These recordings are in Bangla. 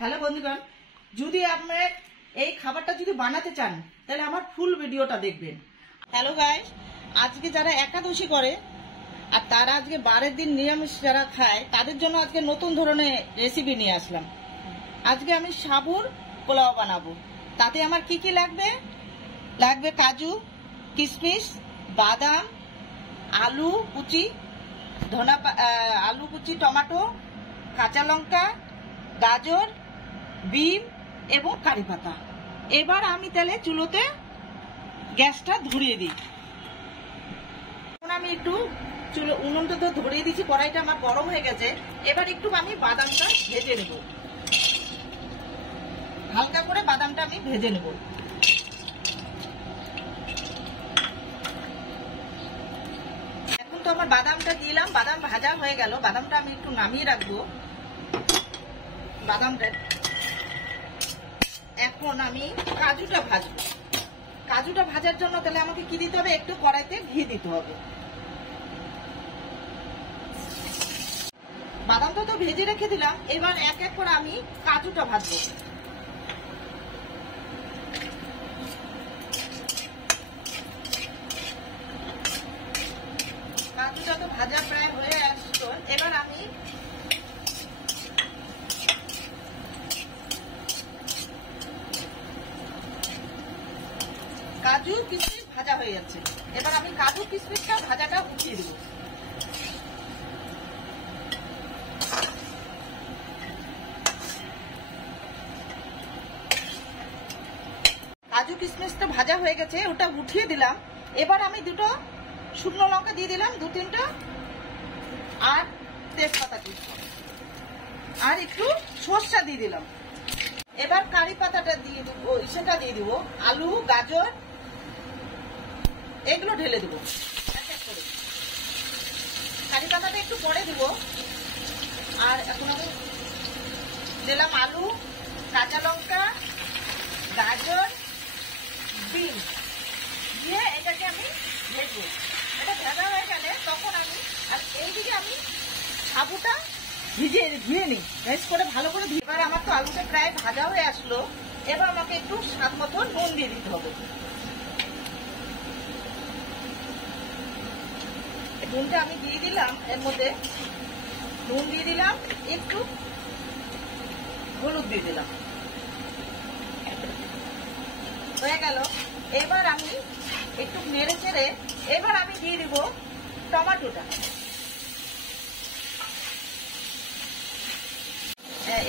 হ্যালো বন্ধুগণ, যদি আপনার এই খাবারটা যদি বানাতে চান তাহলে আমার ফুল ভিডিওটা দেখবেন। হ্যালো গাইস, আজকে যারা একাদশী করে আর তারা আজকে 12 দিন নিরামিষ যারা খায় তাদের জন্য আজকে নতুন ধরনের রেসিপি নিয়ে আসলাম। আজকে আমি সাবুর পোলাও বানাবো। তাতে আমার কি কি লাগবে? লাগবে কাজু, কিশমিশ, বাদাম, আলু কুচি, আলু কুচি, টমেটো, কাঁচা লঙ্কা, গাজর, বিম এবং কারি পাতা। এবার আমি তাহলে চুলোতে গ্যাসটা ধরিয়ে দিই। এখন আমি একটু উনুনটা তো ধরিয়ে দিচ্ছি, কড়াইটা আমার গরম হয়ে গেছে। এবার একটু আমি বাদামটা ভেজে নেব, হালকা করে বাদামটা আমি ভেজে নেব। এখন তো আমার বাদামটা দিলাম, বাদাম ভাজা হয়ে গেল। বাদামটা আমি একটু নামিয়ে রাখবো। বাদামটা এখন আমি কাজুটা ভাজবো। কাজুটা ভাজার জন্য তাহলে আমাকে কি দিতে হবে? একটু কড়াইতে ঘি দিতে হবে। বাদামটা তো ভেজে রেখে দিলাম, এবার এক এক করে আমি কাজুটা ভাজবো। কাজুটা তো ভাজা প্রায় হয়ে আসতো। এবার আমি কাজু কিশমিশ ভাজা হয়ে যাচ্ছে। এবার আমি কাজু কিশমিশটা ভাজাটা উঠিয়ে দেব। কাজু কিশমিশটা ভাজা হয়ে গেছে, ওটা উঠিয়ে দিলাম। এবার আমি দুটো শুকনো লঙ্কা দিয়ে দিলাম, 2-3টা, আর তেজপাতা দিয়ে আর একটু সরষা দিয়ে দিলাম। এবার কারি পাতাটা দিয়ে দিব, সেটা দিয়ে দিব। আলু, গাজর এগুলো ঢেলে দেবো এক এক করে। কারি পাতাটা একটু পরে দিব। আর এখন আমি দিলাম আলু, কাঁচা লঙ্কা, গাজর, বিন দিয়ে এটাকে আমি ভেজবো। এটা ভাজা হয়ে গেলে তখন আমি আর এইদিকে আমি সাবুটা ধুয়ে নিই, ভেজ করে ভালো করে। এবার আমার তো আলুটা প্রায় ভাজা হয়ে আসলো। এবার আমাকে একটু স্বাদ মতো নুন দিয়ে দিতে হবে। নুনটা আমি দিয়ে দিলাম, এর মধ্যে নুন দিয়ে দিলাম, একটু হলুদ দিয়ে দিলাম, হয়ে গেল। এবার আমি একটু নেড়ে চেড়ে এবার আমি দিয়ে দিব টমেটোটা।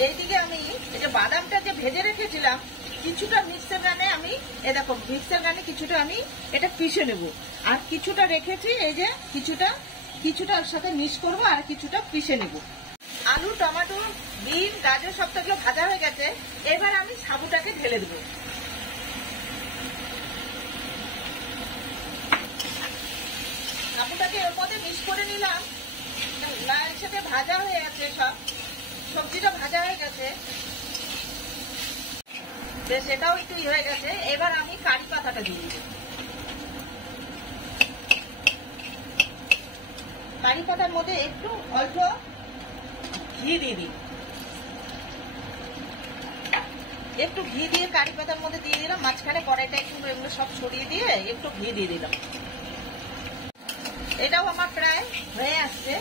এইদিকে আমি এই যে বাদামটা যে ভেজে রেখেছিলাম কিছুটা মিক্সার গানে আমি দেখো মিক্সার গানে কিছুটা আমি এটা পিষে নেব। আর কিছুটা রেখেছি, এই যে কিছুটার সাথে মিক্স করবো আর কিছুটা পিষে নেব। আলু, টমেটো, বিন, গাজর সবটাগুলো ভাজা হয়ে গেছে। এবার আমি সাবুটাকে ঢেলে দেবো। সাবুটাকে এর মধ্যে মিক্স করে নিলাম। লাল সাথে ভাজা হয়ে গেছে, সব সবজিটা ভাজা হয়ে গেছে, সেটাও একটু হয়ে গেছে। এবার আমি কারি পাতাটা দিয়ে দিব। কারি পাতার মধ্যে একটু অল্প ঘি দিয়ে দিই। একটু ঘি দিয়ে কারি পাতার মধ্যে দিয়ে দিলাম। মাঝখানে কড়াইটা একটু এগুলো সব সরিয়ে দিয়ে একটু ঘি দিয়ে দিলাম। এটাও আমার প্রায় হয়ে আসছে।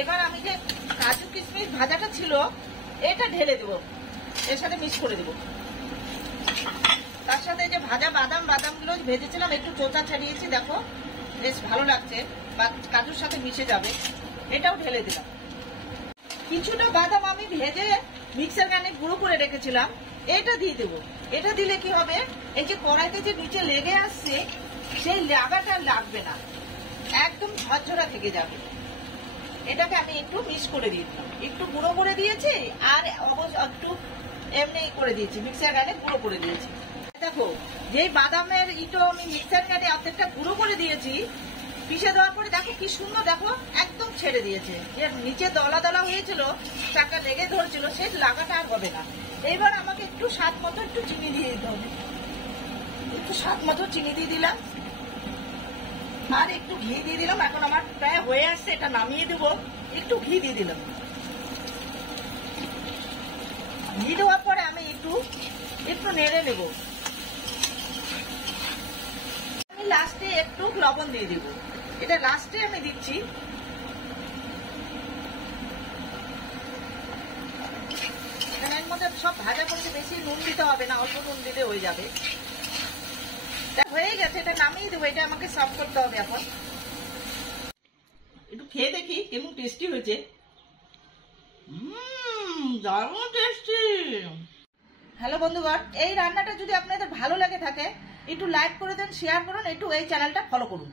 এবার আমি যে কাজু কিশমিশ ভাজাটা ছিল এটা ঢেলে দেবো, এর সাথে মিক্স করে দেবো। তার সাথে যে ভাজা বাদামগুলো ভেজেছিলাম একটু চোচা ছাড়িয়েছি, দেখো বেশ ভালো লাগছে, কাজুর সাথে মিশে যাবে। এটাও ঢেলে দিলাম। কিছুটা বাদাম আমি ভেজে মিক্সার গানে গুঁড়ো করে রেখেছিলাম, এটা দিয়ে দেবো। এটা দিলে কি হবে, এই যে কড়াইতে যে নিচে লেগে আসছে সেই লাগাটা লাগবে না, একদম ঝরঝরা থেকে যাবে। এটাকে আমি একটু মিক্স করে দিয়ে দিলাম। একটু গুঁড়ো করে দিয়েছি আর একটু এমনি করে দিয়েছি, মিক্সার গানে গুঁড়ো করে দিয়েছি। দেখো যেই বাদামের ইটো আমি মিক্সার গানে অর্ধেকটা গুঁড়ো করে দিয়েছি, পিষে দেওয়ার পরে দেখো কি সুন্দর, দেখো একদম ছেড়ে দিয়েছে। যে নিচে দলা দলা হয়েছিল, চাকা লেগে ধরছিল, সেই লাগাটা আর হবে না। এবার আমাকে একটু স্বাদ মতো একটু চিনি দিয়ে দিতে হবে। একটু স্বাদ মতো চিনি দিয়ে দিলাম আর একটু ঘি দিয়ে দিলাম। এখন আমার প্রায় হয়ে আসছে, এটা নামিয়ে দেবো। একটু ঘি দিয়ে দিলাম। নেড়ে নেব। আমি লাস্টে একটু লবণ দিয়ে দেব, এটা লাস্টে আমি দিচ্ছি। এর মধ্যে সব ভাজা করতে বেশি নুন দিতে হবে না, অল্প নুন দিলে হয়ে যাবে। হয়ে গেছে, এটা নামিয়ে দেবো। এটা আমাকে সার্ভ করতে হবে এখন। একটু খেয়ে দেখি কেমন টেস্টি হয়েছে। দারুণ টেস্টি। হ্যালো বন্ধুগণ, এই রান্নাটা যদি আপনাদের ভালো লাগে থাকে একটু লাইক করে দেন, শেয়ার করুন, একটু এই চ্যানেলটা ফলো করুন।